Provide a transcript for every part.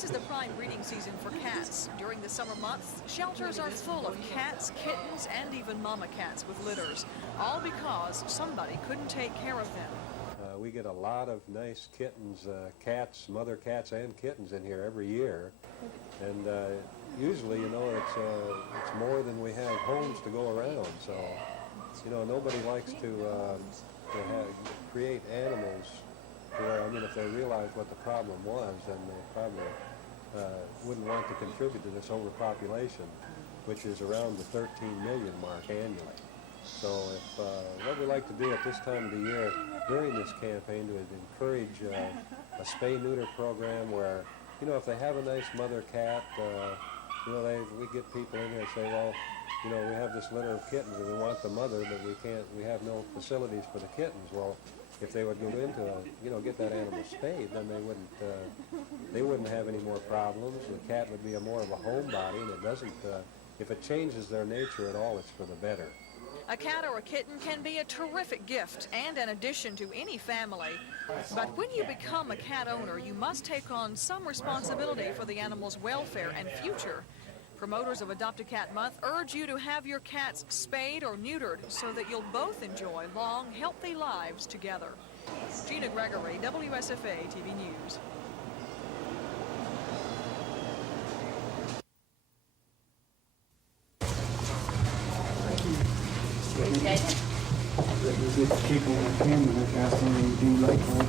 This is the prime breeding season for cats. During the summer months, shelters are full of cats, kittens, and even mama cats with litters, all because somebody couldn't take care of them. We get a lot of nice kittens, cats, mother cats and kittens in here every year. And usually, you know, it's more than we have homes to go around. So, you know, nobody likes to create animals where, I mean, if they realize what the problem was, then they probably wouldn't want to contribute to this overpopulation, which is around the 13 million mark annually. So what we like to do at this time of the year during this campaign is encourage a spay-neuter program where, you know, if they have a nice mother cat, you know, we get people in here and say, well, you know, we have this litter of kittens and we want the mother, but we have no facilities for the kittens. Well, if they would go into get that animal spayed, then they wouldn't have any more problems. The cat would be more of a homebody, and it doesn't, if it changes their nature at all, it's for the better. A cat or a kitten can be a terrific gift and an addition to any family. But when you become a cat owner, you must take on some responsibility for the animal's welfare and future. Promoters of Adopt a Cat Month urge you to have your cats spayed or neutered so that you'll both enjoy long, healthy lives together. Gina Gregory, WSFA TV News. Keep on the camera, that's when you do like one.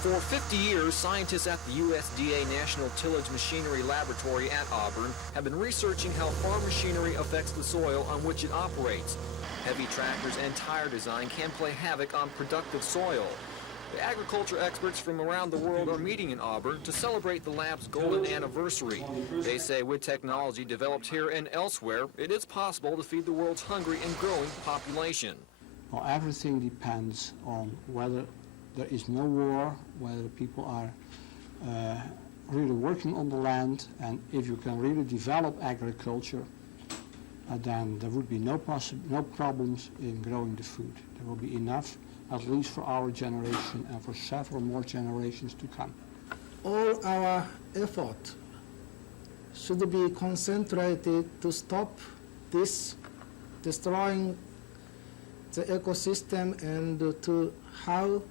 For 50 years, scientists at the USDA National Tillage Machinery Laboratory at Auburn have been researching how farm machinery affects the soil on which it operates. Heavy tractors and tire design can play havoc on productive soil. The agriculture experts from around the world are meeting in Auburn to celebrate the lab's golden anniversary. They say with technology developed here and elsewhere, it is possible to feed the world's hungry and growing population. Well, everything depends on whether there is no war, whether people are really working on the land, and if you can really develop agriculture, then there would be no problems in growing the food. There will be enough, at least for our generation and for several more generations to come. All our effort should be concentrated to stop this destroying the ecosystem and to how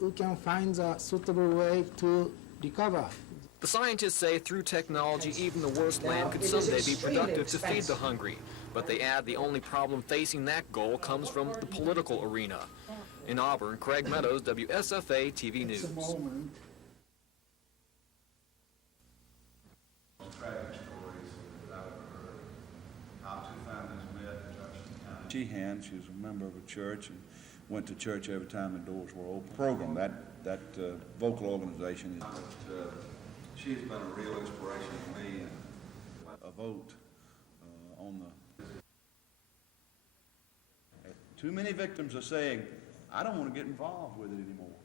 we can find a suitable way to recover. The scientists say through technology, even the worst land could someday be productive to feed the hungry. But they add the only problem facing that goal comes from the political arena. In Auburn, Craig Meadows, WSFA TV News. Sheehan, she was a member of a church and went to church every time the doors were open. Program, that vocal organization. She's been a real inspiration to me. A vote on the... Too many victims are saying, I don't want to get involved with it anymore.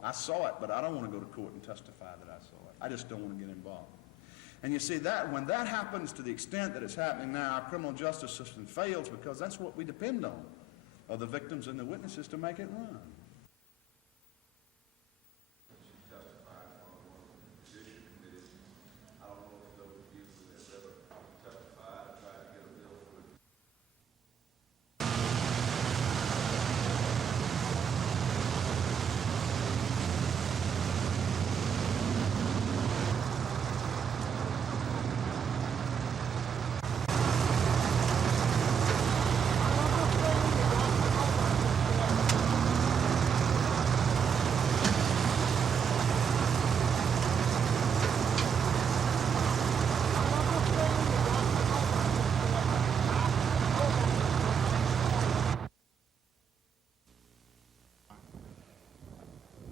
I saw it, but I don't want to go to court and testify that I saw it. I just don't want to get involved. And you see that when that happens to the extent that it's happening now, our criminal justice system fails because that's what we depend on, are the victims and the witnesses to make it run.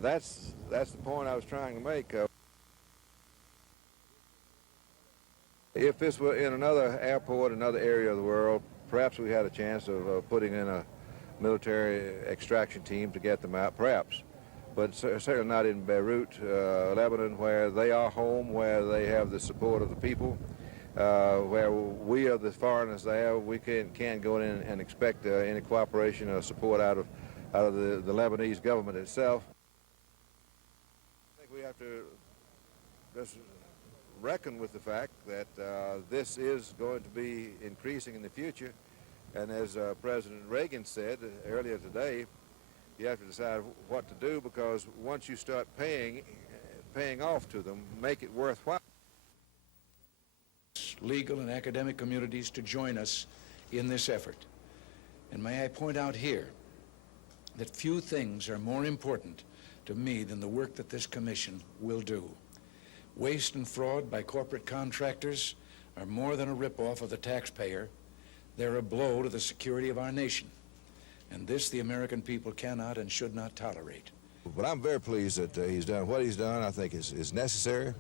That's the point I was trying to make. If this were in another airport, another area of the world, perhaps we had a chance of putting in a military extraction team to get them out, perhaps. But certainly not in Beirut, Lebanon, where they are home, where they have the support of the people, where we are the foreigners there. We can't go in and expect any cooperation or support out of the Lebanese government itself. I think we have to just reckon with the fact that this is going to be increasing in the future. And as President Reagan said earlier today, you have to decide what to do, because once you start paying off to them, make it worthwhile. Legal and academic communities to join us in this effort. And may I point out here that few things are more important to me than the work that this commission will do. Waste and fraud by corporate contractors are more than a ripoff of the taxpayer. They're a blow to the security of our nation. And this the American people cannot and should not tolerate. But I'm very pleased that he's done what he's done. I think is necessary.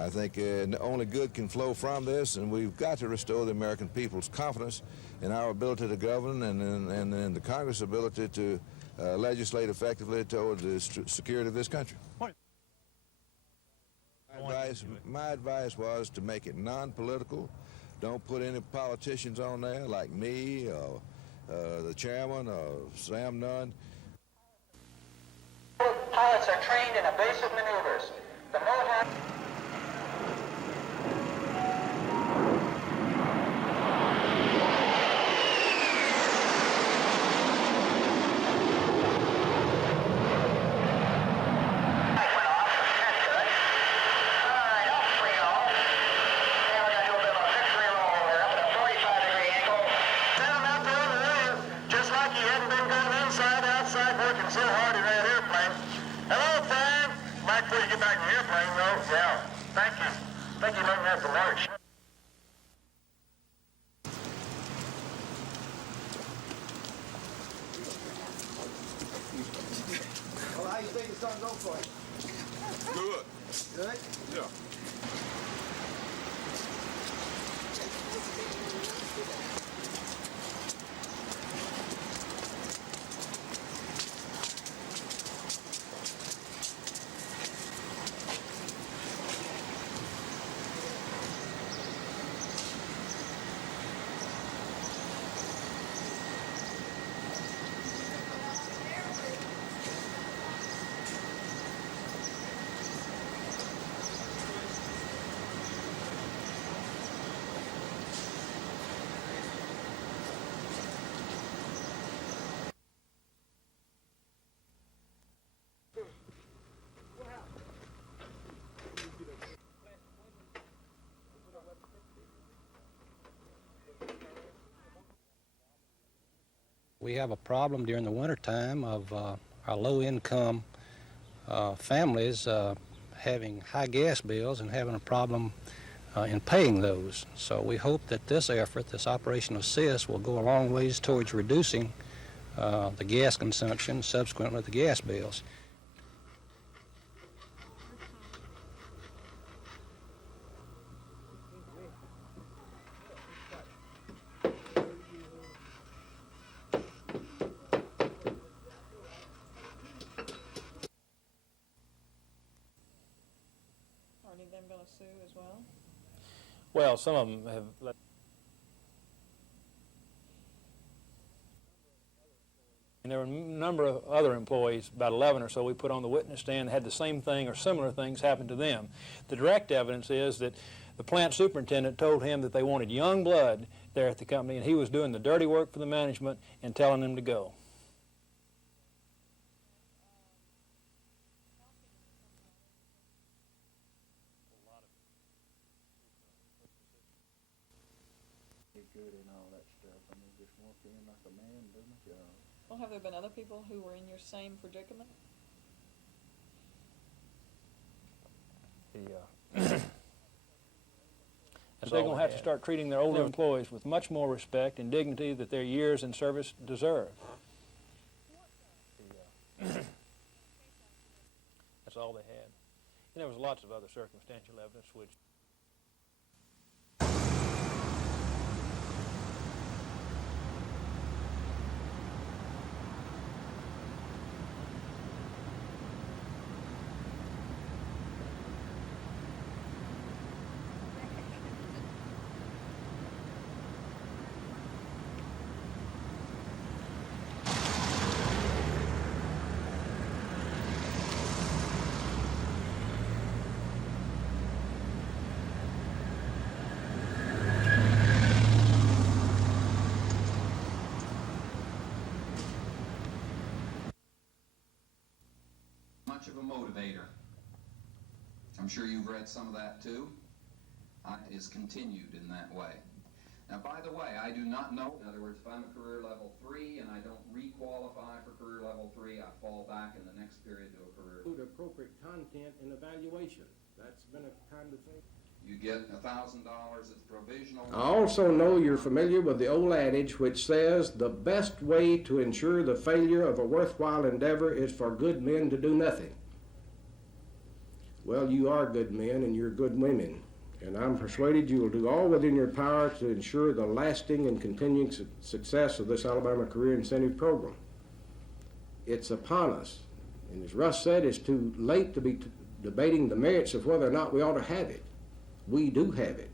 I think only good can flow from this, and we've got to restore the American people's confidence in our ability to govern and in the Congress' ability to legislate effectively toward the security of this country. My advice was to make it non-political. Don't put any politicians on there like me or the chairman or Sam Nunn. Pilots are trained in evasive maneuvers. The Mohawk... We have a problem during the wintertime of our low-income families having high gas bills and having a problem in paying those. So we hope that this effort, this Operation Assist, will go a long ways towards reducing the gas consumption, subsequently the gas bills. Are any of them going to sue as well? Well, some of them have. And there were a number of other employees, about 11 or so, we put on the witness stand, had the same thing or similar things happen to them. The direct evidence is that the plant superintendent told him that they wanted young blood there at the company, and he was doing the dirty work for the management and telling them to go. Well, have there been other people who were in your same predicament? And they're going to have to start treating their older employees with much more respect and dignity that their years in service deserve. That's all they had. And there was lots of other circumstantial evidence which much of a motivator. I'm sure you've read some of that too. Is continued in that way. Now, by the way, I do not know, in other words, if I'm a career level 3 and I don't re-qualify for career level 3, I fall back in the next period to a career. Appropriate content and evaluation. That's been a kind of thing. You get $1,000 as provisional. I also know you're familiar with the old adage which says the best way to ensure the failure of a worthwhile endeavor is for good men to do nothing. Well, you are good men and you're good women, and I'm persuaded you will do all within your power to ensure the lasting and continuing success of this Alabama Career Incentive Program. It's upon us, and as Russ said, it's too late to be debating the merits of whether or not we ought to have it. We do have it.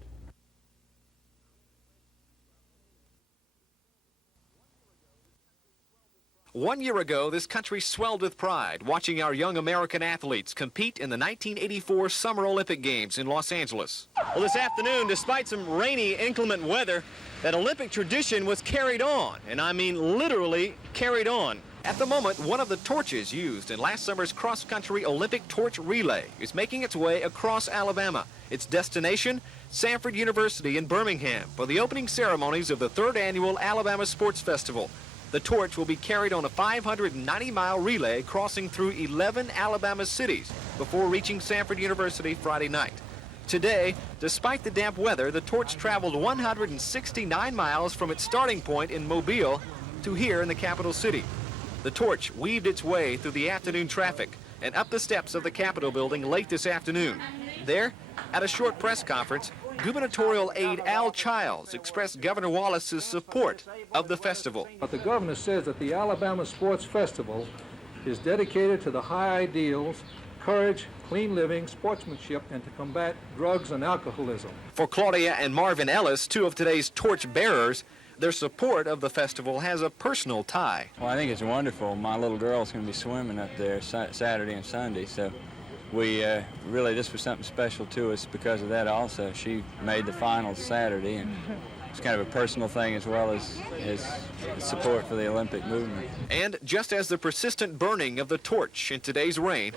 One year ago, this country swelled with pride watching our young American athletes compete in the 1984 Summer Olympic Games in Los Angeles. Well, this afternoon, despite some rainy, inclement weather, that Olympic tradition was carried on, and I mean literally carried on. At the moment, one of the torches used in last summer's cross-country Olympic torch relay is making its way across Alabama. Its destination, Samford University in Birmingham, for the opening ceremonies of the 3rd Annual Alabama Sports Festival. The torch will be carried on a 590-mile relay crossing through 11 Alabama cities before reaching Samford University Friday night. Today, despite the damp weather, the torch traveled 169 miles from its starting point in Mobile to here in the capital city. The torch weaved its way through the afternoon traffic and up the steps of the Capitol building late this afternoon. There, at a short press conference, gubernatorial aide Al Childs expressed Governor Wallace's support of the festival. But the governor says that the Alabama Sports Festival is dedicated to the high ideals, courage, clean living, sportsmanship, and to combat drugs and alcoholism. For Claudia and Marvin Ellis, two of today's torch bearers, their support of the festival has a personal tie. Well, I think it's wonderful. My little girl's going to be swimming up there Saturday and Sunday, so we really, this was something special to us because of that also. She made the finals Saturday, and it's kind of a personal thing as well as support for the Olympic movement. And just as the persistent burning of the torch in today's rain,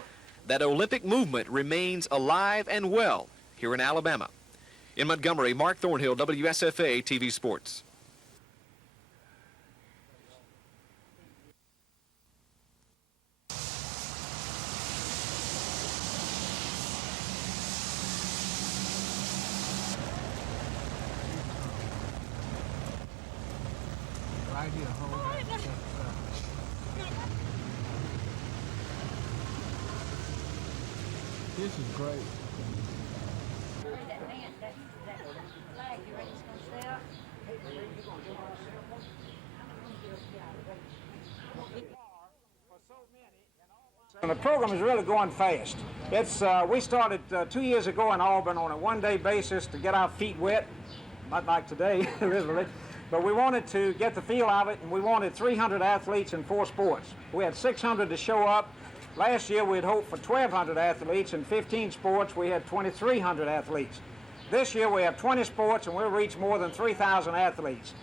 that Olympic movement remains alive and well here in Alabama. In Montgomery, Mark Thornhill, WSFA TV Sports. This is great. For so many and all And the program is really going fast. We started 2 years ago in Auburn on a one-day basis to get our feet wet, not like today, really, but we wanted to get the feel of it, and we wanted 300 athletes in 4 sports. We had 600 to show up. Last year we had hoped for 1,200 athletes. In 15 sports we had 2,300 athletes. This year we have 20 sports and we'll reach more than 3,000 athletes.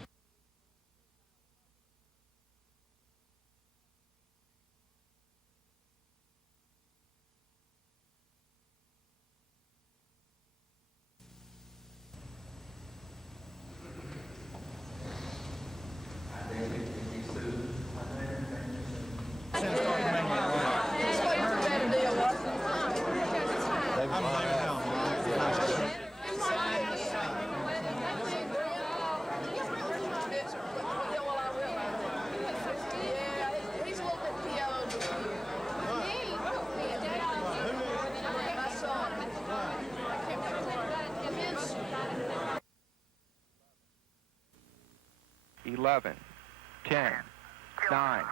Eleven, 10, 9,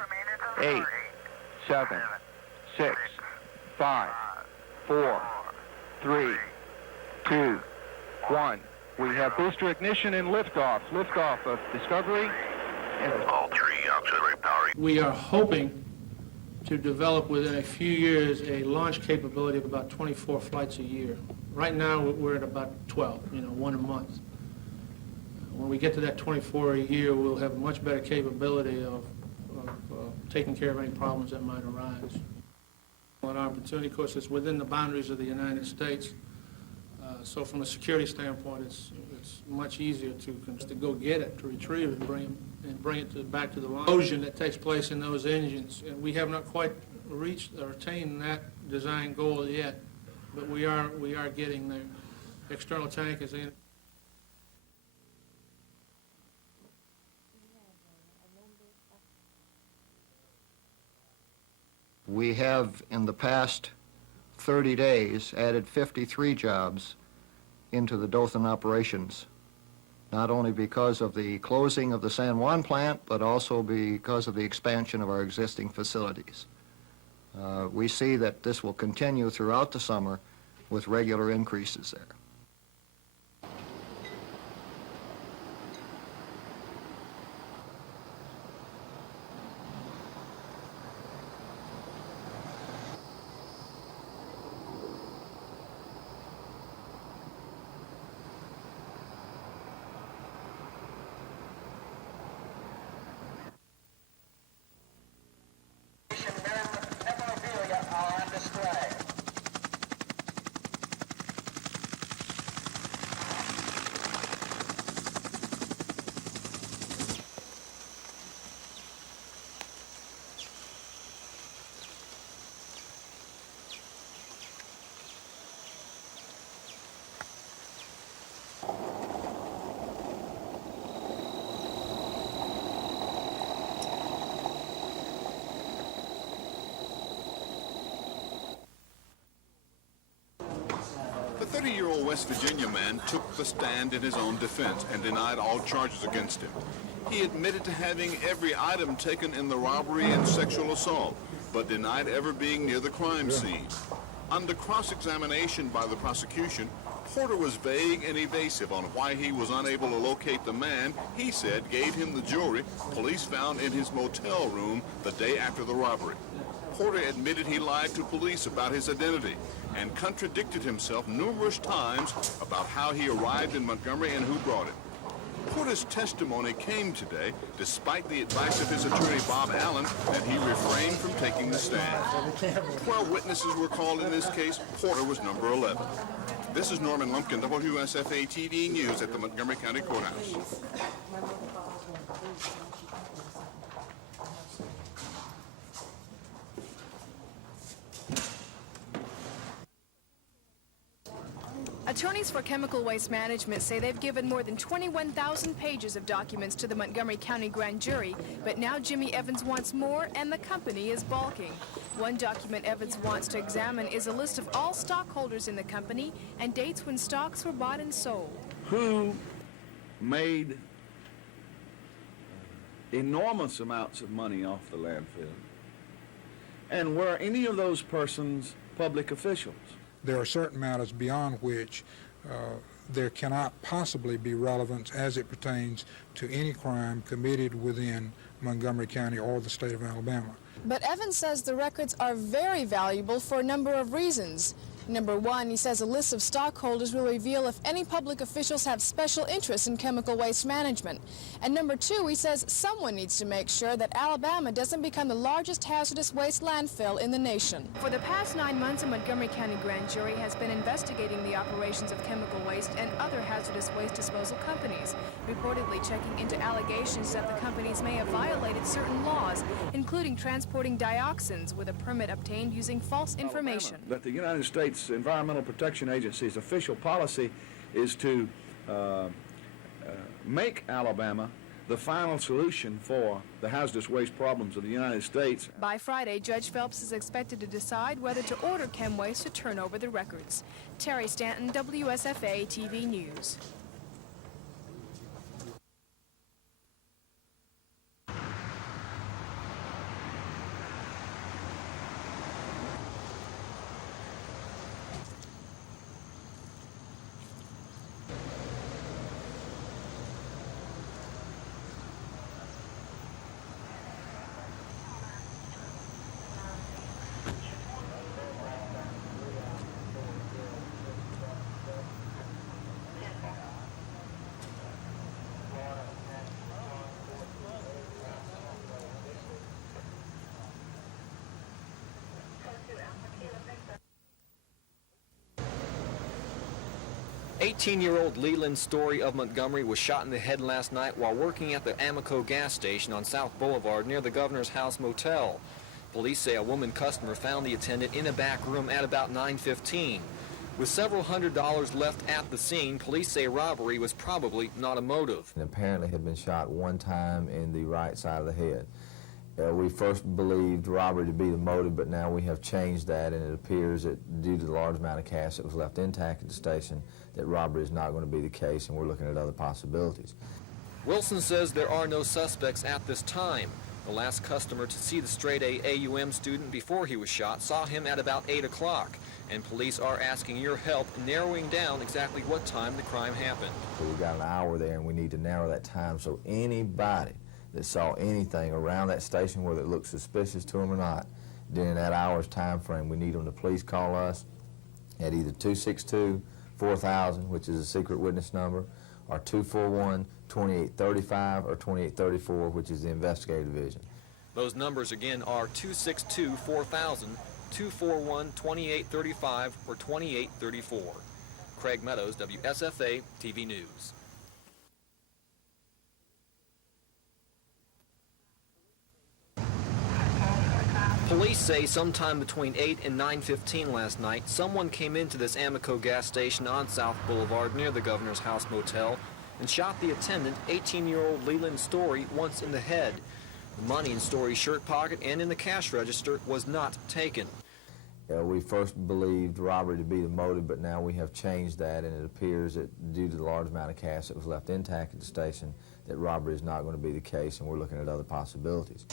8, 7, 6, 5, 4, 3, 2, 1. We have booster ignition and liftoff. Liftoff of Discovery. All 3 auxiliary power. We are hoping to develop within a few years a launch capability of about 24 flights a year. Right now we're at about 12, 1 a month. When we get to that 24 a year, we'll have a much better capability of taking care of any problems that might arise. An opportunity, of course, it's within the boundaries of the United States. So from a security standpoint, it's much easier to go get it, to retrieve it, and bring it back to the line. Explosion that takes place in those engines, and we have not quite reached or attained that design goal yet, but we are getting there. External tank is in. We have, in the past 30 days, added 53 jobs into the Dothan operations, not only because of the closing of the San Juan plant, but also because of the expansion of our existing facilities. We see that this will continue throughout the summer with regular increases there. The 30-year-old West Virginia man took the stand in his own defense and denied all charges against him. He admitted to having every item taken in the robbery and sexual assault, but denied ever being near the crime scene. Under cross-examination by the prosecution, Porter was vague and evasive on why he was unable to locate the man he said gave him the jewelry police found in his motel room the day after the robbery. Porter admitted he lied to police about his identity and contradicted himself numerous times about how he arrived in Montgomery and who brought it. Porter's testimony came today despite the advice of his attorney Bob Allen that he refrained from taking the stand. 12 witnesses were called in this case. Porter was number 11. This is Norman Lumpkin, WSFA TV News at the Montgomery County Courthouse. Attorneys for Chemical Waste Management say they've given more than 21,000 pages of documents to the Montgomery County Grand Jury, but now Jimmy Evans wants more and the company is balking. One document Evans wants to examine is a list of all stockholders in the company and dates when stocks were bought and sold. Who made enormous amounts of money off the landfill And were any of those persons public officials? There are certain matters beyond which there cannot possibly be relevance as it pertains to any crime committed within Montgomery County or the state of Alabama. But Evans says the records are very valuable for a number of reasons. Number one, he says a list of stockholders will reveal if any public officials have special interests in chemical waste management. And number two, he says someone needs to make sure that Alabama doesn't become the largest hazardous waste landfill in the nation. For the past 9 months, a Montgomery County grand jury has been investigating the operations of chemical waste and other hazardous waste disposal companies, reportedly checking into allegations that the companies may have violated certain laws, including transporting dioxins with a permit obtained using false information. That the United States Environmental Protection Agency's official policy is to make Alabama the final solution for the hazardous waste problems of the United States. By Friday, Judge Phelps is expected to decide whether to order ChemWaste to turn over the records. Terry Stanton, WSFA TV News. "18-year-old Leland Story of Montgomery was shot in the head last night while working at the Amoco gas station on South Boulevard near the Governor's House Motel. Police say a woman customer found the attendant in a back room at about 9:15. With several $100s left at the scene, police say robbery was probably not a motive. And apparently had been shot one time in the right side of the head. We first believed robbery to be the motive, but now we have changed that, and it appears that due to the large amount of cash that was left intact at the station, that robbery is not going to be the case, and we're looking at other possibilities. Wilson says there are no suspects at this time. The last customer to see the straight-A AUM student before he was shot saw him at about 8 o'clock, and police are asking your help narrowing down exactly what time the crime happened. So we've got an hour there, and we need to narrow that time so anybody that saw anything around that station, whether it looked suspicious to them or not, during that hour's time frame, we need them to please call us at either 262-4000, which is a secret witness number, or 241-2835 or 2834, which is the investigative division. Those numbers again are 262-4000, 241-2835 or 2834. Craig Meadows, WSFA TV News. Police say sometime between 8 and 9:15 last night, someone came into this Amoco gas station on South Boulevard near the Governor's House Motel and shot the attendant, 18-year-old Leland Story, once in the head. The money in Story's shirt pocket and in the cash register was not taken. We first believed robbery to be the motive, but now we have changed that, and it appears that due to the large amount of cash that was left intact at the station, that robbery is not going to be the case, and we're looking at other possibilities.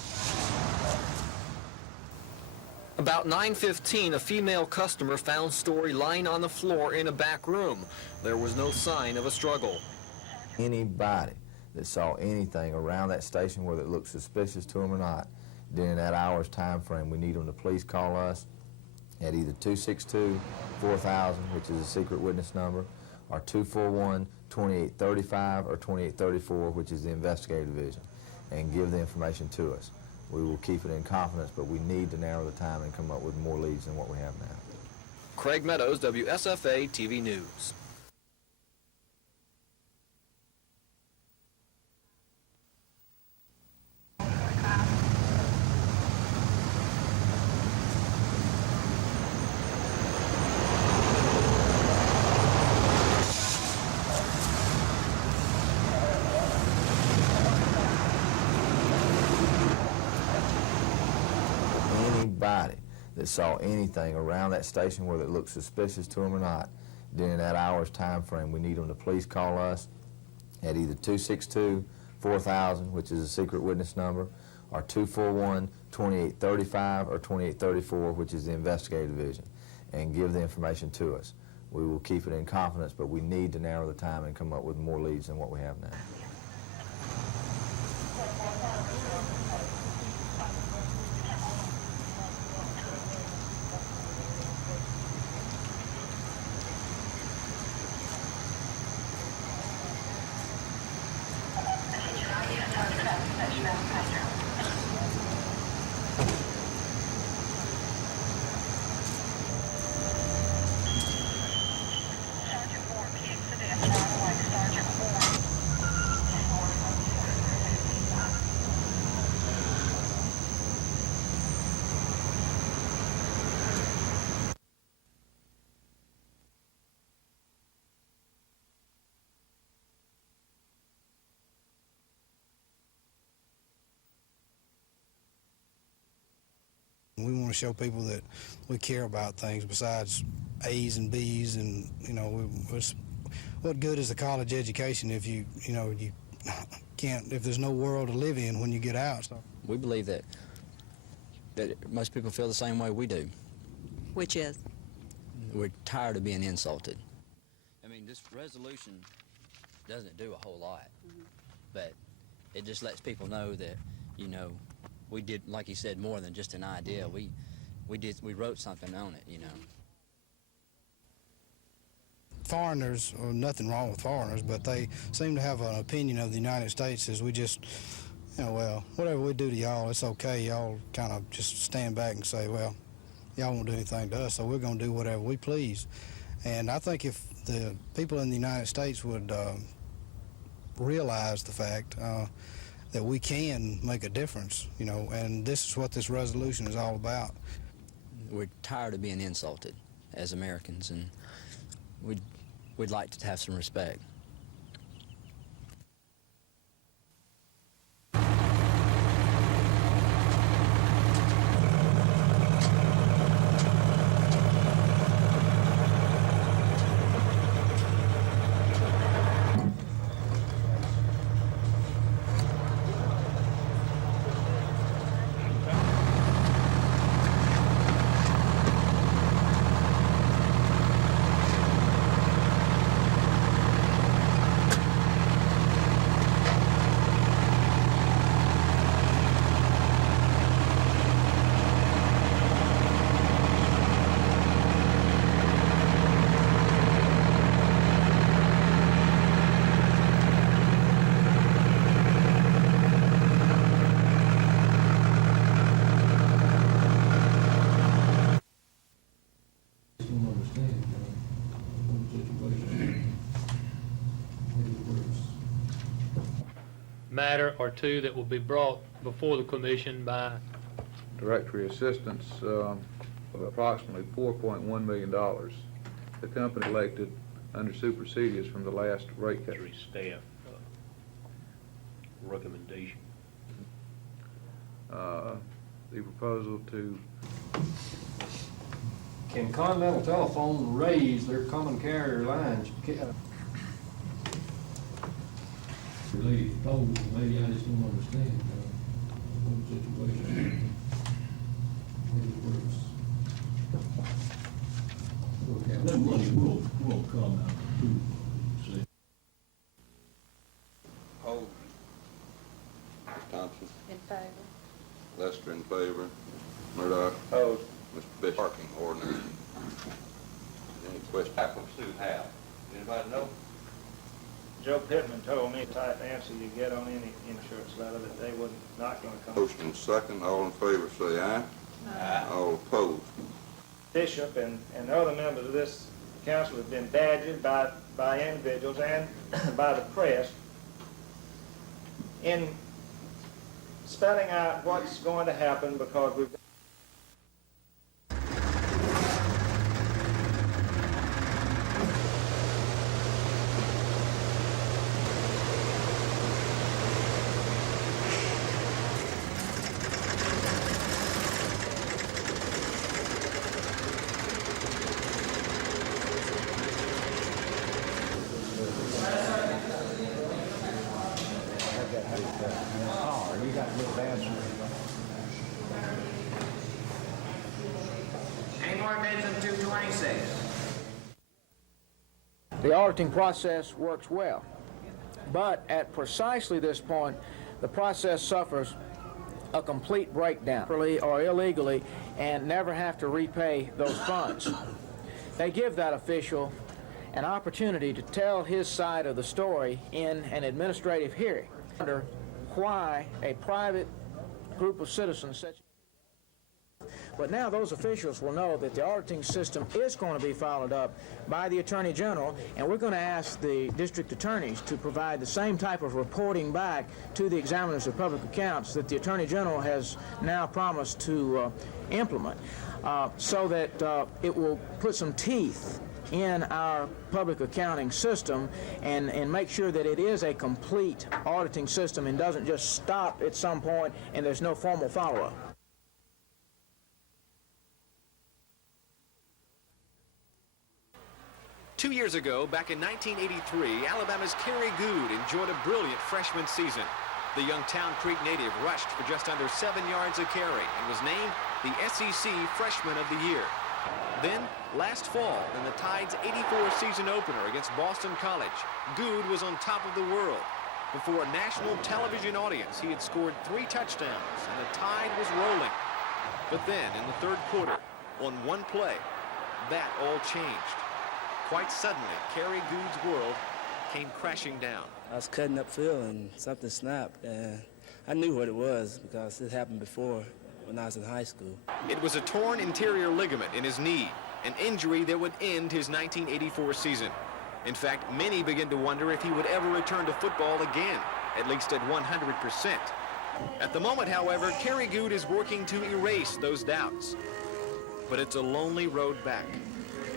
About 9:15, a female customer found Story lying on the floor in a back room. There was no sign of a struggle. Anybody that saw anything around that station, whether it looked suspicious to them or not, during that hour's time frame, we need them to please call us at either 262-4000, which is a secret witness number, or 241-2835 or 2834, which is the investigative division, and give the information to us. We will keep it in confidence, but we need to narrow the time and come up with more leads than what we have now. Craig Meadows, WSFA TV News. Anybody that saw anything around that station, whether it looked suspicious to them or not, during that hour's time frame, we need them to please call us at either 262-4000, which is a secret witness number, or 2835 or 2834, which is the investigative division, and give the information to us. We will keep it in confidence, but we need to narrow the time and come up with more leads than what we have now. We want to show people that we care about things besides A's and B's, and what good is a college education if you can't, if there's no world to live in when you get out. So we believe that most people feel the same way we do. Which is? We're tired of being insulted. I mean, this resolution doesn't do a whole lot, but it just lets people know that, we did, like he said, more than just an idea. We wrote something on it, Foreigners, or nothing wrong with foreigners, but they seem to have an opinion of the United States as we just, well, whatever we do to y'all, it's okay. Y'all kind of just stand back and say, well, y'all won't do anything to us, so we're going to do whatever we please. And I think if the people in the United States would realize the fact that we can make a difference, and this is what this resolution is all about. We're tired of being insulted as Americans, and we'd like to have some respect. Matter or two that will be brought before the commission by Directory assistance of approximately $4.1 million. The company elected under supersedious from the last rate cut. Staff recommendation. The proposal to Can Continental Telephone raise their common carrier lines? Really told, maybe I just don't understand the situation. That money will come out too, see. Hold. Thompson. In favor. Lester in favor. Murdoch. Opposed. Mr. Bishop. Parking ordinance. Any questions? From Sue Howe. Anybody know? Joe Pittman told me the type of answer you get on any insurance letter that they would not going to come. Motion second. All in favor say aye. Aye. All opposed. Bishop and other members of this council have been badgered by individuals and by the press in spelling out what's going to happen because we've Mark Edson 226. The auditing process works well, but at precisely this point, the process suffers a complete breakdown, or illegally, and never have to repay those funds. They give that official an opportunity to tell his side of the story in an administrative hearing. I wonder why a private group of citizens such. But now those officials will know that the auditing system is going to be followed up by the Attorney General, and we're going to ask the district attorneys to provide the same type of reporting back to the examiners of public accounts that the Attorney General has now promised to implement, so that it will put some teeth in our public accounting system and make sure that it is a complete auditing system and doesn't just stop at some point and there's no formal follow-up. Two years ago, back in 1983, Alabama's Kerry Good enjoyed a brilliant freshman season. The young Town Creek native rushed for just under 7 yards a carry and was named the SEC Freshman of the Year. Then, last fall, in the Tide's '84 season opener against Boston College, Good was on top of the world. Before a national television audience, he had scored 3 touchdowns, and the Tide was rolling. But then, in the third quarter, on one play, that all changed. Quite suddenly, Kerry Good's world came crashing down. I was cutting upfield and something snapped, and I knew what it was because it happened before when I was in high school. It was a torn interior ligament in his knee, an injury that would end his 1984 season. In fact, many began to wonder if he would ever return to football again, at least at 100%. At the moment, however, Kerry Good is working to erase those doubts. But it's a lonely road back.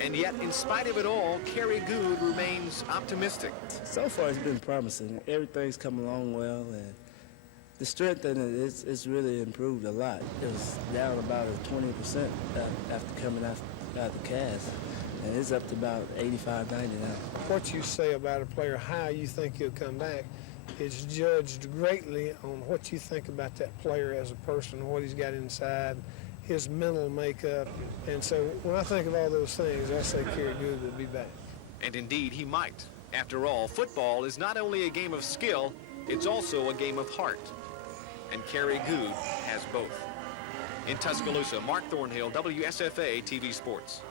And yet, in spite of it all, Kerry Good remains optimistic. So far, it's been promising. Everything's come along well, and the strength in it it's really improved a lot. It was down about 20% after coming out of the cast, and it's up to about 85, 90 now. What you say about a player, how you think he'll come back, is judged greatly on what you think about that player as a person, what he's got inside, his mental makeup. And so when I think of all those things, I say Kerry Good will be back. And indeed, he might. After all, football is not only a game of skill, it's also a game of heart. And Kerry Good has both. In Tuscaloosa, Mark Thornhill, WSFA TV Sports.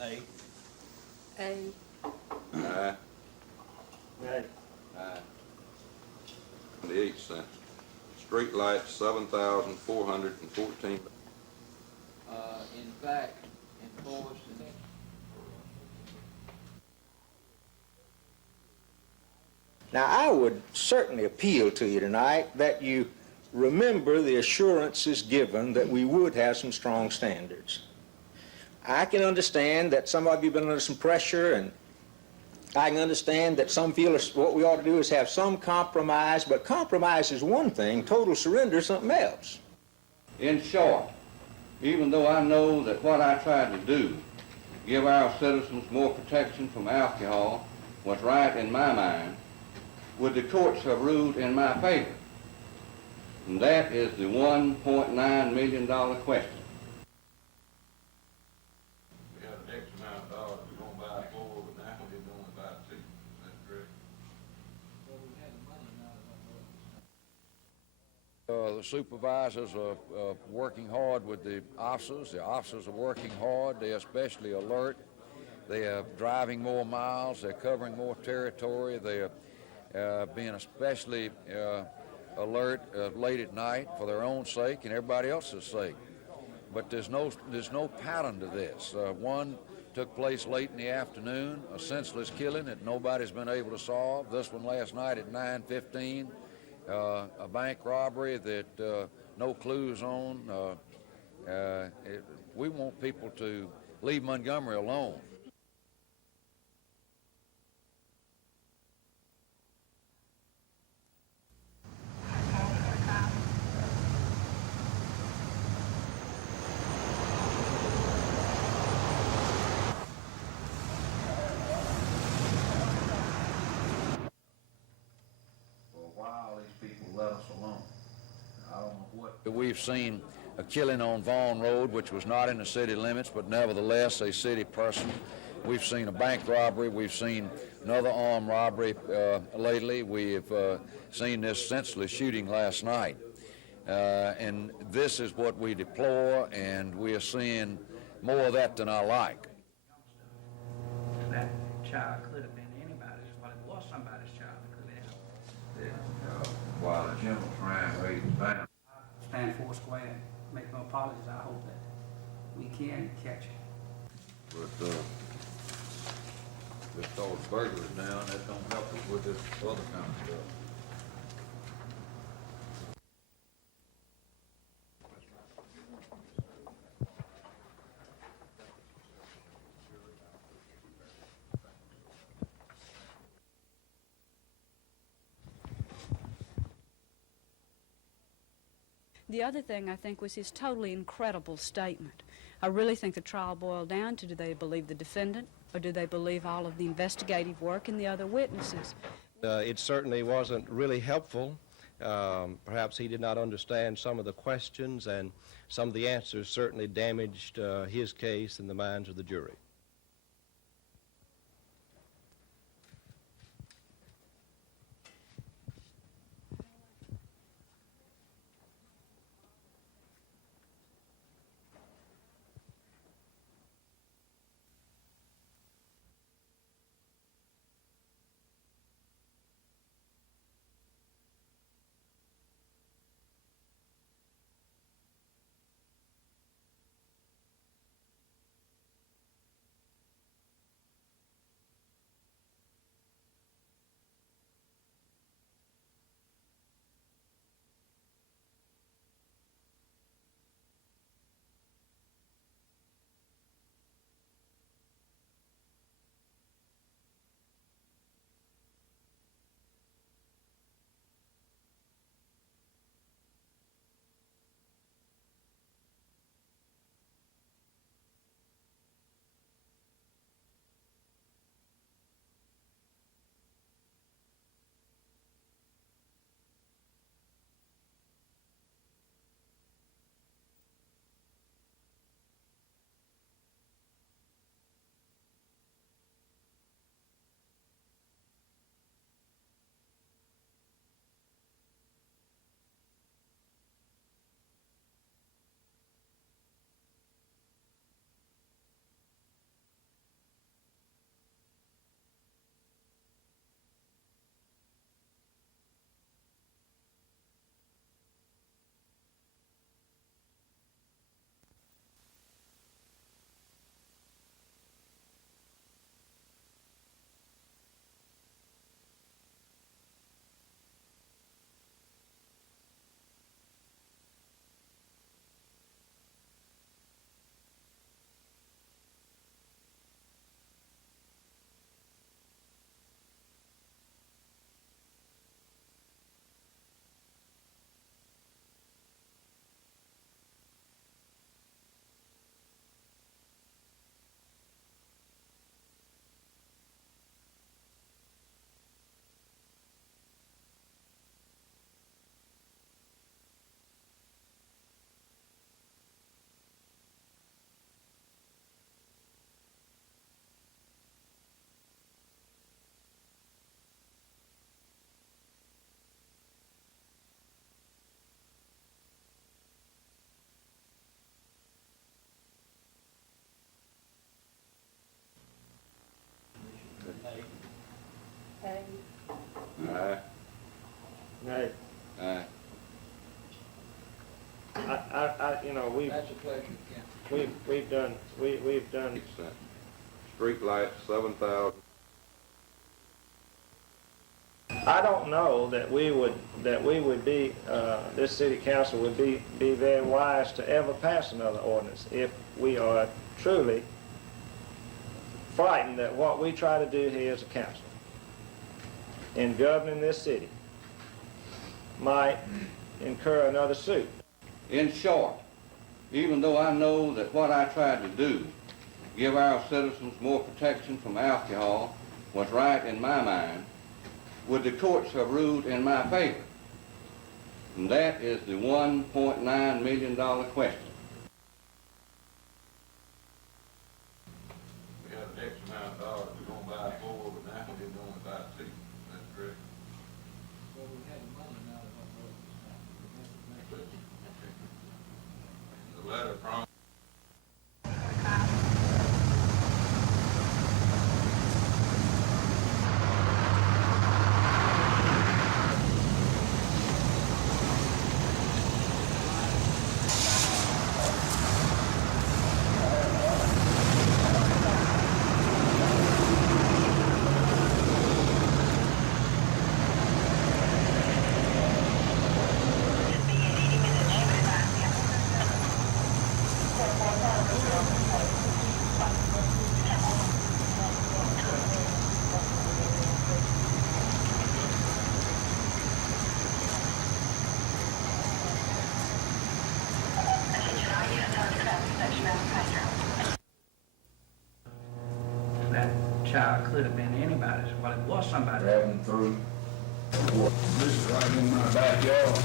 A. A. Aye. Aye. 78 cents. Street lights, 7,414. In fact, enforced. Now, I would certainly appeal to you tonight that you remember the assurances given that we would have some strong standards. I can understand that some of you have been under some pressure, and I can understand that some feel what we ought to do is have some compromise, but compromise is one thing, total surrender is something else. In short, even though I know that what I tried to do, give our citizens more protection from alcohol, was right in my mind, would the courts have ruled in my favor? And that is the $1.9 million question. We had an X amount of dollars, we're going to buy 4, but now we're going to buy 2. That's correct. The supervisors are working hard with the officers. The officers are working hard. They're especially alert. They are driving more miles. They're covering more territory. They're being especially alert late at night for their own sake and everybody else's sake. But there's no pattern to this. One took place late in the afternoon, a senseless killing that nobody's been able to solve. This one last night at 9:15, a bank robbery that no clues on. We want people to leave Montgomery alone. Let us alone. I don't know what We've seen a killing on Vaughan Road, which was not in the city limits, but nevertheless a city person. We've seen a bank robbery. We've seen another armed robbery lately. We've seen this senseless shooting last night. And this is what we deplore, and we are seeing more of that than I like. That child could have been anybody's, well, it was somebody's child that could have. While the general trying to raise the ban. Stand four square, make no apologies. I hope that we can catch it. But just throw the burglars down, that don't help us with this other kind of stuff. The other thing, I think, was his totally incredible statement. I really think the trial boiled down to, do they believe the defendant, or do they believe all of the investigative work and the other witnesses? It certainly wasn't really helpful. Perhaps he did not understand some of the questions, and some of the answers certainly damaged his case in the minds of the jury. Nay. Aye. You know, we've done. Street lights, 7,000. I don't know that we would be this city council would be very wise to ever pass another ordinance if we are truly frightened that what we try to do here as a council in governing this city might incur another suit. In short, even though I know that what I tried to do, give our citizens more protection from alcohol, was right in my mind, would the courts have ruled in my favor? And that is the $1.9 million question. We had an X amount of dollars, we're gonna buy 4, but now we're gonna buy 2. That's correct. Well, we had money now that The letter from That child could have been anybody's, well, it was somebody's. driving through. This is right in my backyard.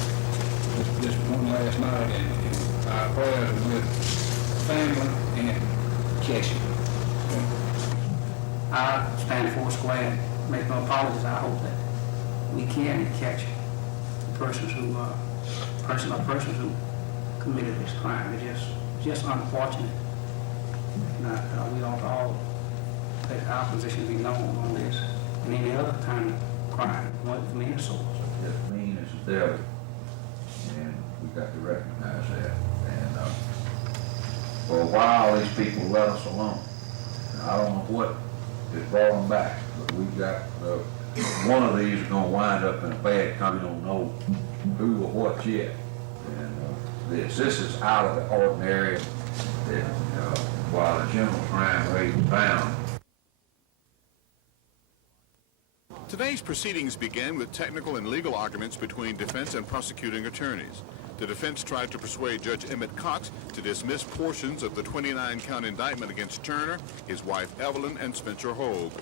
This one last night, and our prayers are with family and Casey. I stand four square and make no apologies. I hope that we can catch persons who, persons who committed this crime. It's just unfortunate. We ought to all let our position be known on this and any other kind of crime, what it means so. Just mean as the devil, and we got to recognize that. And for a while, these people let us alone. And I don't know what is brought them back, but we've got one of these is going to wind up in a bad company. Don't know who or what yet. And this is out of the ordinary. That while the general crime rate is down. Today's proceedings began with technical and legal arguments between defense and prosecuting attorneys. The defense tried to persuade Judge Emmett Cox to dismiss portions of the 29-count indictment against Turner, his wife Evelyn, and Spencer Hogue.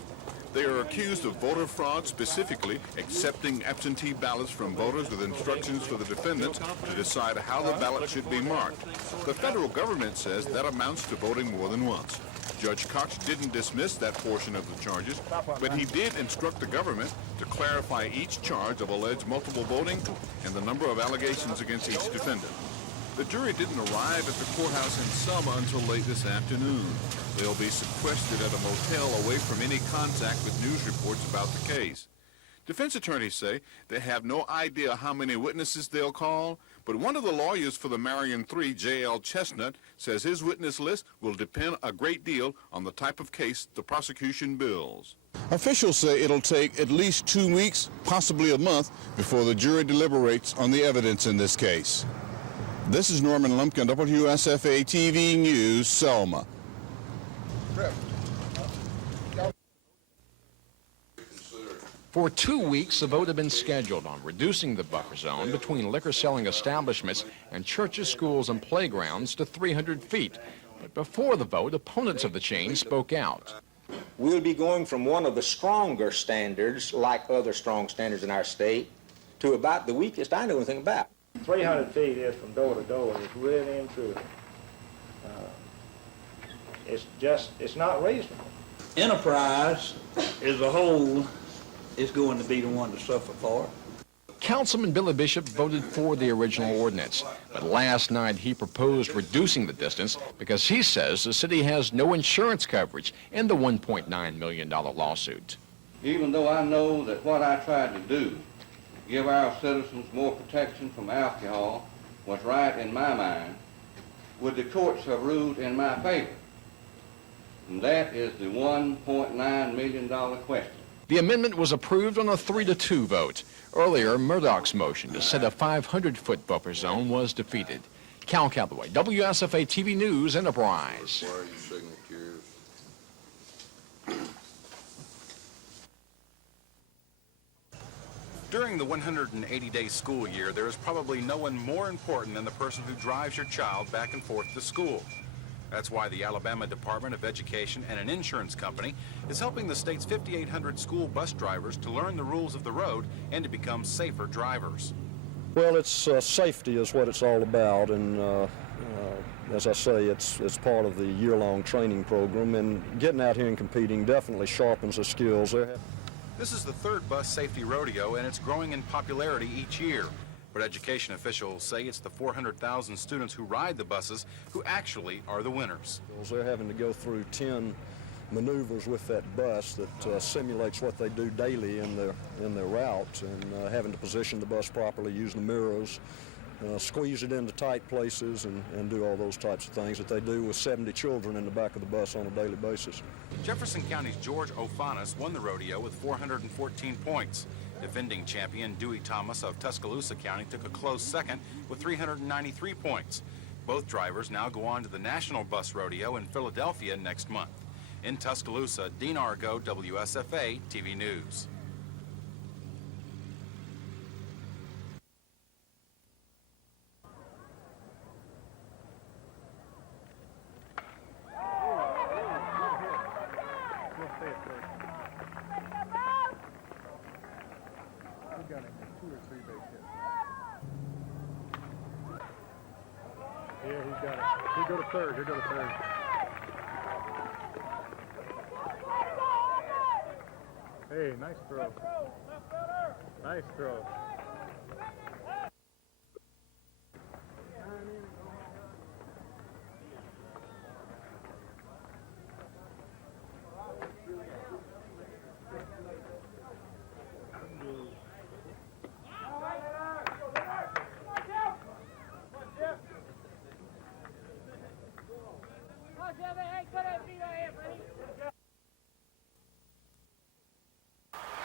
They are accused of voter fraud, specifically accepting absentee ballots from voters with instructions for the defendants to decide how the ballot should be marked. The federal government says that amounts to voting more than once. Judge Cox didn't dismiss that portion of the charges, but he did instruct the government to clarify each charge of alleged multiple voting and the number of allegations against each defendant. The jury didn't arrive at the courthouse in Selma until late this afternoon. They'll be sequestered at a motel away from any contact with news reports about the case. Defense attorneys say they have no idea how many witnesses they'll call, but one of the lawyers for the Marion 3, J.L. Chestnut, says his witness list will depend a great deal on the type of case the prosecution bills. Officials say it'll take at least 2 weeks, possibly a month, before the jury deliberates on the evidence in this case. This is Norman Lumpkin, WSFA TV News, Selma. For 2 weeks, the vote had been scheduled on reducing the buffer zone between liquor-selling establishments and churches, schools, and playgrounds to 300 feet. But before the vote, opponents of the change spoke out. We'll be going from one of the stronger standards, like other strong standards in our state, to about the weakest I know anything about. 300 feet is from door to door is really and truly. It's not reasonable. Enterprise as a whole is going to be the one to suffer for it. Councilman Billy Bishop voted for the original ordinance, but last night he proposed reducing the distance because he says the city has no insurance coverage in the $1.9 million lawsuit. Even though I know that what I tried to do, give our citizens more protection from alcohol, was right in my mind, would the courts have ruled in my favor? And that is the $1.9 million question. The amendment was approved on a 3-2 vote. Earlier, Murdoch's motion to set a 500-foot buffer zone was defeated. Cal Calloway, WSFA TV News, Enterprise. Where are your signatures? During the 180-day school year, there is probably no one more important than the person who drives your child back and forth to school. That's why the Alabama Department of Education and an insurance company is helping the state's 5,800 school bus drivers to learn the rules of the road and to become safer drivers. Well, it's safety is what it's all about, and as I say, it's part of the year-long training program, and getting out here and competing definitely sharpens the skills. This is the third bus safety rodeo, and it's growing in popularity each year. But education officials say it's the 400,000 students who ride the buses who actually are the winners. They're having to go through 10 maneuvers with that bus that simulates what they do daily in their route, and having to position the bus properly, use the mirrors, squeeze it into tight places, and do all those types of things that they do with 70 children in the back of the bus on a daily basis. Jefferson County's George O'Fanis won the rodeo with 414 points. Defending champion Dewey Thomas of Tuscaloosa County took a close second with 393 points. Both drivers now go on to the National Bus Rodeo in Philadelphia next month. In Tuscaloosa, Dean Argo, WSFA TV News. Yeah, he's got it. He'll go to third. He'll go to third. Hey, nice throw. Nice throw.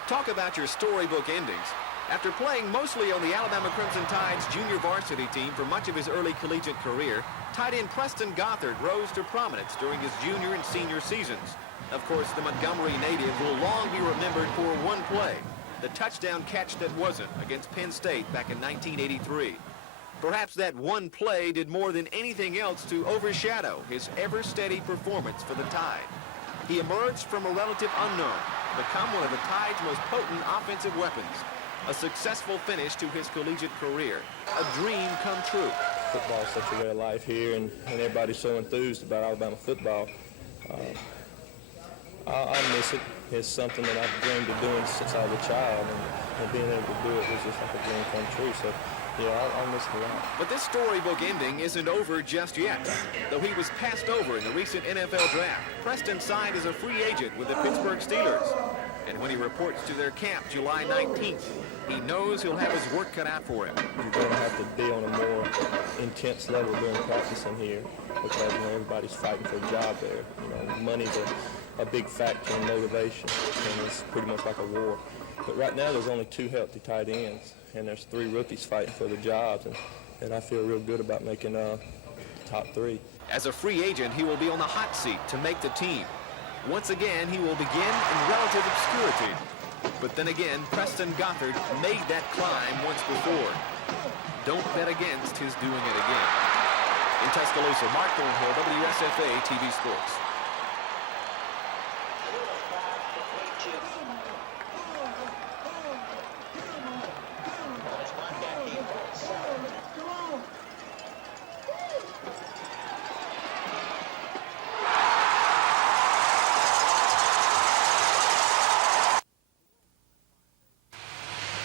Talk about your storybook endings. After playing mostly on the Alabama Crimson Tide's junior varsity team for much of his early collegiate career, tight end Preston Gothard rose to prominence during his junior and senior seasons. Of course, the Montgomery native will long be remembered for one play, the touchdown catch that wasn't against Penn State back in 1983. Perhaps that one play did more than anything else to overshadow his ever-steady performance for the Tide. He emerged from a relative unknown, become one of the Tide's most potent offensive weapons. A successful finish to his collegiate career. A dream come true. Football is such a way of life here, and everybody's so enthused about Alabama football. I miss it. It's something that I've dreamed of doing since I was a child, and being able to do it was just like a dream come true. So, yeah, I miss it a lot. But this storybook ending isn't over just yet. Though he was passed over in the recent NFL draft, Preston signed as a free agent with the Pittsburgh Steelers. And when he reports to their camp July 19th, he knows he'll have his work cut out for him. You're going to have to be on a more intense level during practicing here because, everybody's fighting for a job there. Money's a big factor in motivation, and it's pretty much like a war. But right now, there's only 2 healthy tight ends, and there's 3 rookies fighting for the jobs, and I feel real good about making top 3. As a free agent, he will be on the hot seat to make the team. Once again, he will begin in relative obscurity. But then again, Preston Gothard made that climb once before. Don't bet against his doing it again. In Tuscaloosa, Mark Thornhill, WSFA TV Sports.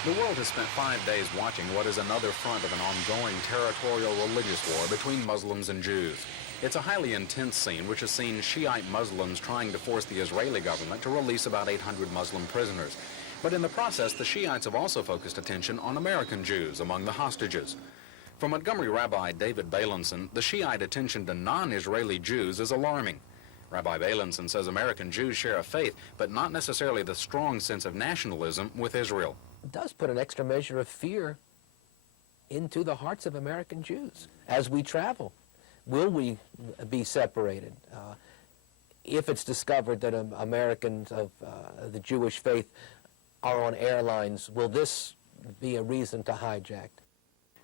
The world has spent 5 days watching what is another front of an ongoing territorial religious war between Muslims and Jews. It's a highly intense scene which has seen Shiite Muslims trying to force the Israeli government to release about 800 Muslim prisoners. But in the process, the Shiites have also focused attention on American Jews among the hostages. For Montgomery Rabbi David Bailenson, the Shiite attention to non-Israeli Jews is alarming. Rabbi Bailenson says American Jews share a faith, but not necessarily the strong sense of nationalism with Israel. It does put an extra measure of fear into the hearts of American Jews as we travel. Will we be separated? If it's discovered that Americans of the Jewish faith are on airlines, will this be a reason to hijack?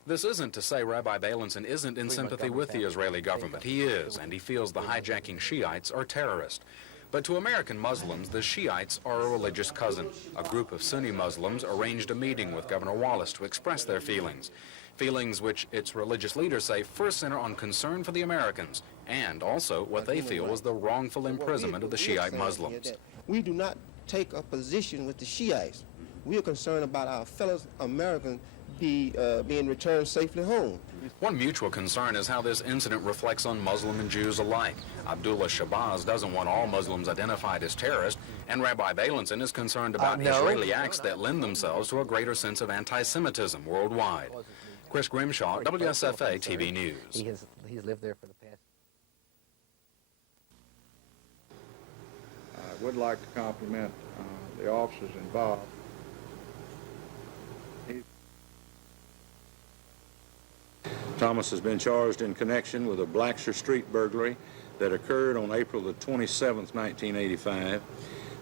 This isn't to say Rabbi Bailenson isn't in sympathy with the Israeli government. He is, and he feels the hijacking Shiites are terrorists. But to American Muslims, the Shiites are a religious cousin. A group of Sunni Muslims arranged a meeting with Governor Wallace to express their feelings. Feelings which its religious leaders say first center on concern for the Americans and also what they feel was the wrongful imprisonment of the Shiite Muslims. We do not take a position with the Shiites. We are concerned about our fellow Americans being returned safely home. One mutual concern is how this incident reflects on Muslim and Jews alike. Abdullah Shabazz doesn't want all Muslims identified as terrorists, and Rabbi Bailenson is concerned about Israeli acts that lend themselves to a greater sense of anti-Semitism worldwide. Chris Grimshaw, WSFA TV News. He's lived there for the past. I would like to compliment the officers involved. Thomas has been charged in connection with a Blacksher Street burglary that occurred on April the 27th, 1985,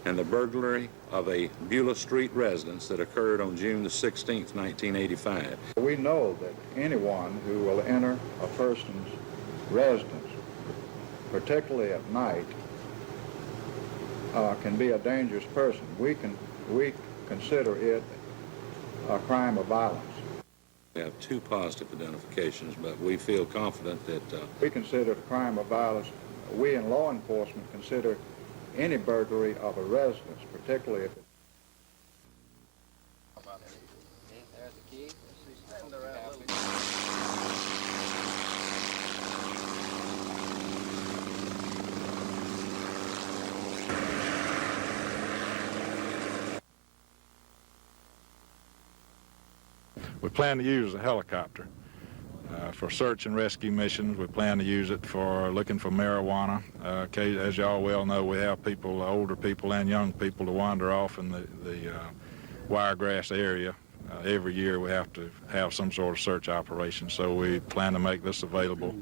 and the burglary of a Beulah Street residence that occurred on June the 16th, 1985. We know that anyone who will enter a person's residence, particularly at night, can be a dangerous person. We consider it a crime of violence. We have two positive identifications, but we feel confident that... We consider it a crime of violence. We in law enforcement consider any burglary of a residence, particularly if it... We plan to use a helicopter for search and rescue missions. We plan to use it for looking for marijuana. As y'all well know, we have people, older people and young people, to wander off in the wiregrass area. Every year we have to have some sort of search operation, so we plan to make this available.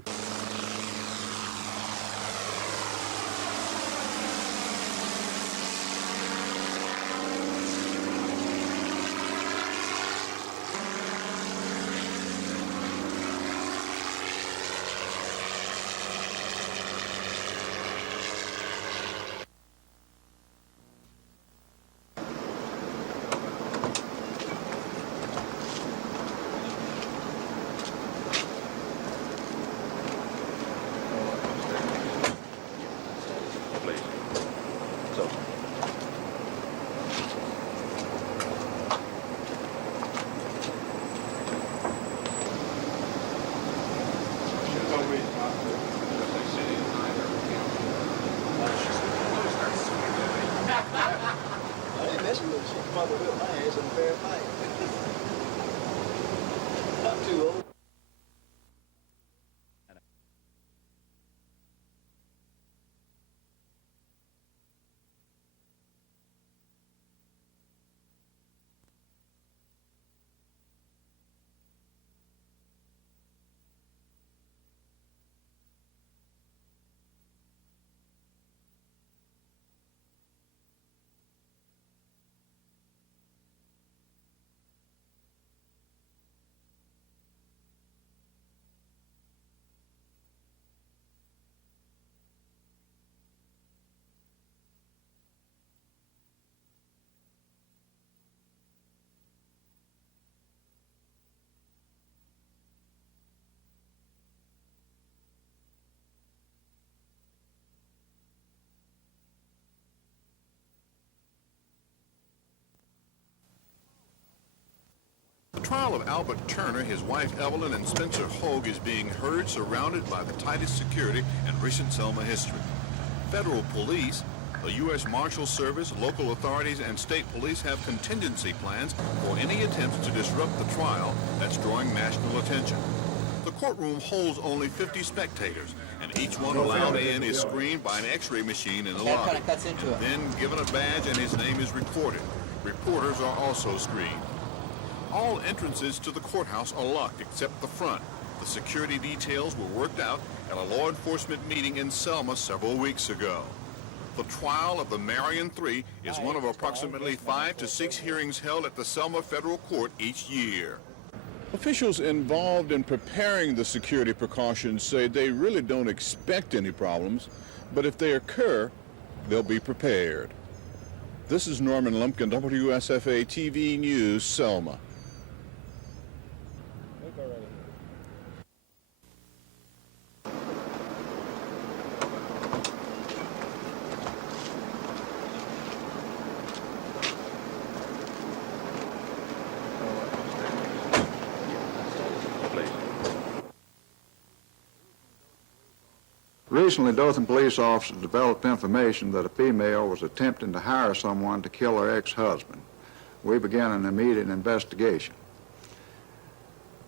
The trial of Albert Turner, his wife Evelyn, and Spencer Hogue is being heard surrounded by the tightest security in recent Selma history. Federal police, the U.S. Marshal Service, local authorities, and state police have contingency plans for any attempts to disrupt the trial that's drawing national attention. The courtroom holds only 50 spectators, and each one allowed in is screened by an x-ray machine in the lobby, and then given a badge and his name is recorded. Reporters are also screened. All entrances to the courthouse are locked except the front. The security details were worked out at a law enforcement meeting in Selma several weeks ago. The trial of the Marion Three is one of approximately 5 to 6 hearings held at the Selma Federal Court each year. Officials involved in preparing the security precautions say they really don't expect any problems, but if they occur, they'll be prepared. This is Norman Lumpkin, WSFA TV News, Selma. Recently, Dothan police officers developed information that a female was attempting to hire someone to kill her ex-husband. We began an immediate investigation.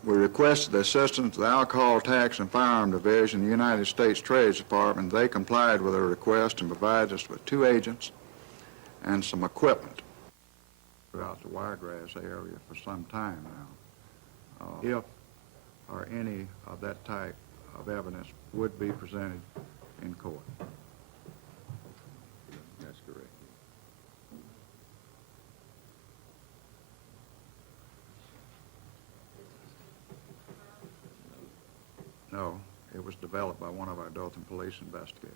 We requested the assistance of the Alcohol Tax and Firearm Division of the United States Treasury Department. They complied with our request and provided us with 2 agents and some equipment. Throughout the Wiregrass area for some time now. If or any of that type of evidence would be presented in court. That's correct. No, it was developed by one of our Dothan police investigators.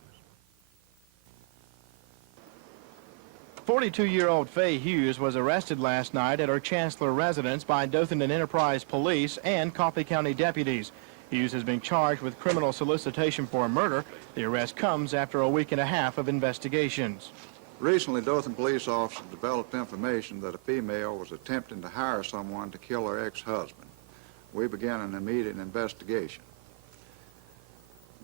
42-year-old Faye Hughes was arrested last night at her Chancellor residence by Dothan and Enterprise Police and Coffee County deputies. Hughes has been charged with criminal solicitation for murder. The arrest comes after a week and a half of investigations. Recently, Dothan police officers developed information that a female was attempting to hire someone to kill her ex-husband. We began an immediate investigation.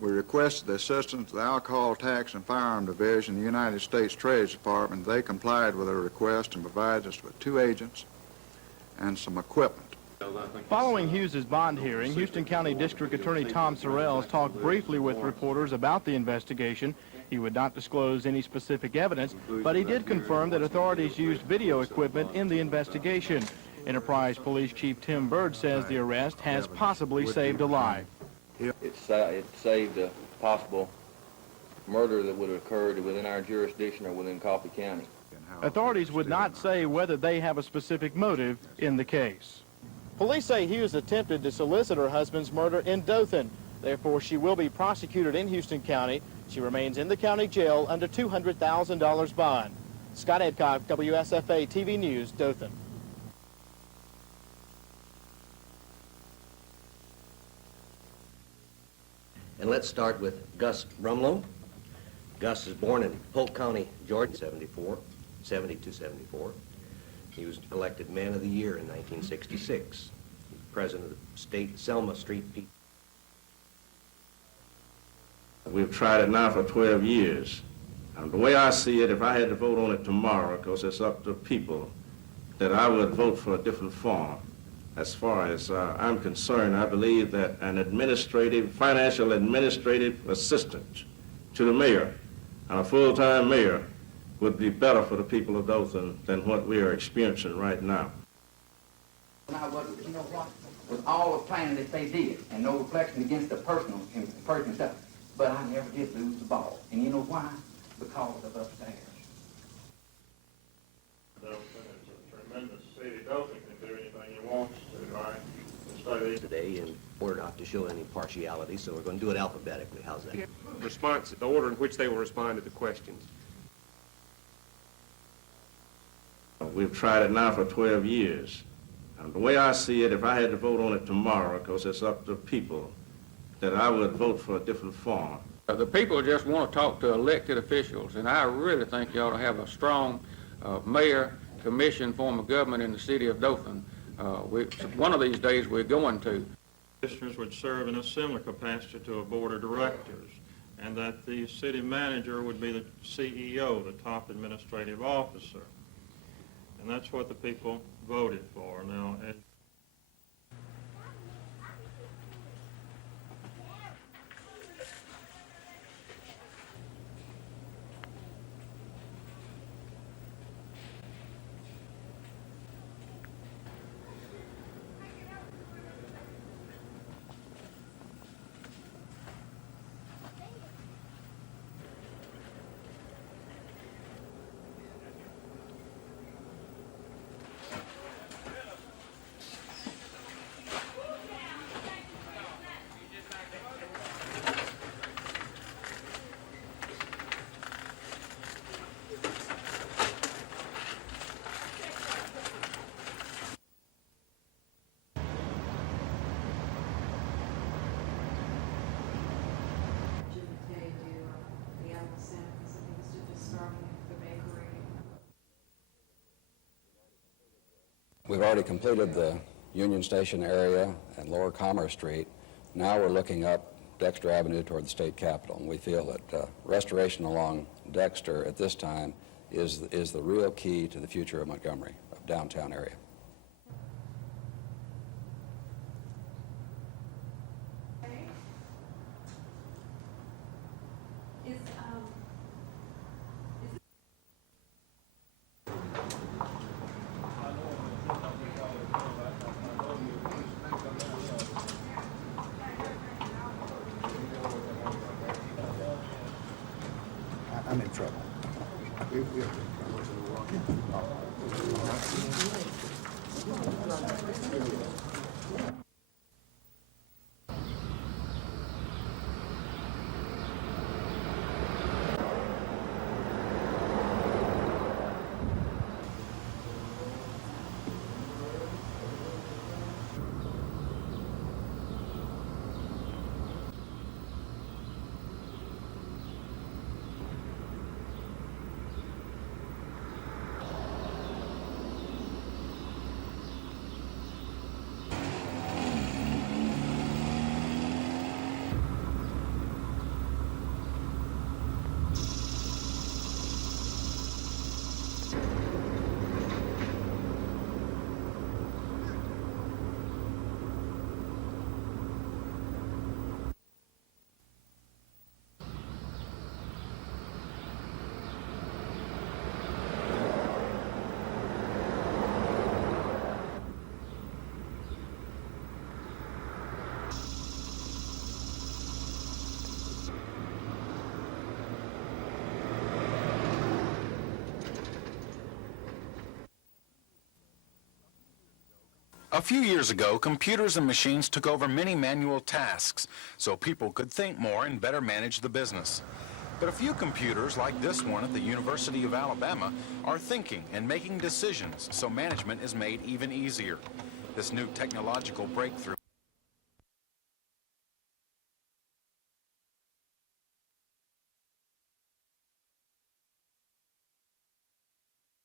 We requested the assistance of the Alcohol Tax and Firearm Division of the United States Treasury Department. They complied with our request and provided us with 2 agents and some equipment. Following Hughes's bond hearing, Houston County District Attorney Tom Sorrells talked briefly with reporters about the investigation. He would not disclose any specific evidence, but he did confirm that authorities used video equipment in the investigation. Enterprise Police Chief Tim Byrd says the arrest has possibly saved a life. It saved a possible murder that would have occurred within our jurisdiction or within Coffee County. Authorities would not say whether they have a specific motive in the case. Police say Hughes attempted to solicit her husband's murder in Dothan. Therefore, she will be prosecuted in Houston County. She remains in the county jail under $200,000 bond. Scott Edcock, WSFA TV News, Dothan. And let's start with Gus Brumlow. Gus is born in Polk County, Georgia, 72-74. He was elected Man of the Year in 1966. He's president of the state Selma Street People. We've tried it now for 12 years. The way I see it, if I had to vote on it tomorrow, because it's up to people, that I would vote for a different form. As far as I'm concerned, I believe that an financial administrative assistant to the mayor, and a full-time mayor, would be better for the people of Dothan than what we are experiencing right now. Now, but you know what? With all the planning that they did, and no reflection against the personal stuff, but I never did lose the ball. And you know why? Because of upstairs. Dothan is a tremendous city. Dothan can do anything he wants to, right? Today, in order not to show any partiality, so we're going to do it alphabetically. How's that? Response, the order in which they will respond to the questions. We've tried it now for 12 years. The way I see it, if I had to vote on it tomorrow, because it's up to people, that I would vote for a different form. The people just want to talk to elected officials, and I really think you ought to have a strong mayor, commission form of government in the city of Dothan. One of these days we're going to. Commissioners would serve in a similar capacity to a board of directors, and that the city manager would be the CEO, the top administrative officer. And that's what the people voted for. Now, We've already completed the Union Station area and Lower Commerce Street. Now we're looking up Dexter Avenue toward the state capitol, and we feel that restoration along Dexter at this time is the real key to the future of Montgomery, of downtown area. I'm in trouble. A few years ago, computers and machines took over many manual tasks, so people could think more and better manage the business. But a few computers, like this one at the University of Alabama, are thinking and making decisions, so management is made even easier. This new technological breakthrough